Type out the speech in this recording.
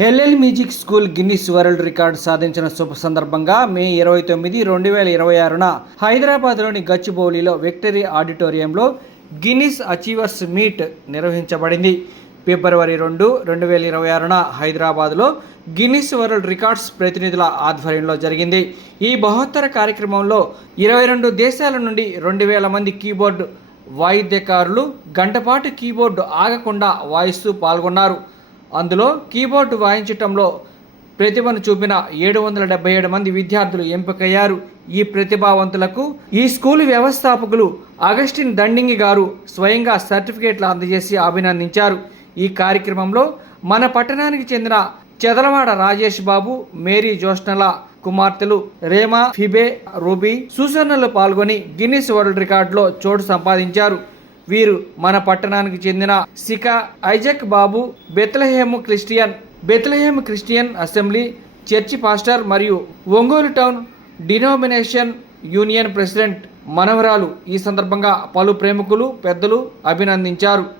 LL music school Guinness world record సాధించిన శుభ సందర్భంగా మే 29, 2026న హైదరాబాద్లోని గచ్చిబౌలిలో విక్టరీ ఆడిటోరియంలో గిన్నిస్ అచీవర్స్ మీట్ నిర్వహించబడింది. ఫిబ్రవరి 2, 2026న హైదరాబాద్లో గిన్నిస్ వరల్డ్ రికార్డ్స్ ప్రతినిధుల ఆధ్వర్యంలో జరిగింది. ఈ బహోత్తర కార్యక్రమంలో 22 దేశాల నుండి 2000 మంది కీబోర్డు వాయిద్యకారులు గంటపాటు కీబోర్డు ఆగకుండా వాయిస్తూ పాల్గొన్నారు. అందులో కీబోర్డు వాయించటంలో ప్రతిభను చూపిన 777 మంది విద్యార్థులు ఎంపికయ్యారు. ఈ ప్రతిభావంతులకు ఈ స్కూలు వ్యవస్థాపకులు అగస్టిన్ దండింగి గారు స్వయంగా సర్టిఫికేట్లు అందజేసి అభినందించారు. ఈ కార్యక్రమంలో మన పట్టణానికి చెందిన చెదలవాడ రాజేష్ బాబు, మేరీ జోష్నల కుమార్తెలు రేమా, ఫిబే, రూబీ, సూసన్నలు పాల్గొని గిన్నిస్ వరల్డ్ రికార్డులో చోటు సంపాదించారు. వీరు మన పట్టణానికి చెందిన సికా ఐజక్ బాబు, Bethlehem Christian assembly church pastor మరియు ఒంగోలు టౌన్ డినోమినేషన్ యూనియన్ ప్రెసిడెంట్ మనవరాలు. ఈ సందర్భంగా పలు ప్రముఖులు, పెద్దలు అభినందించారు.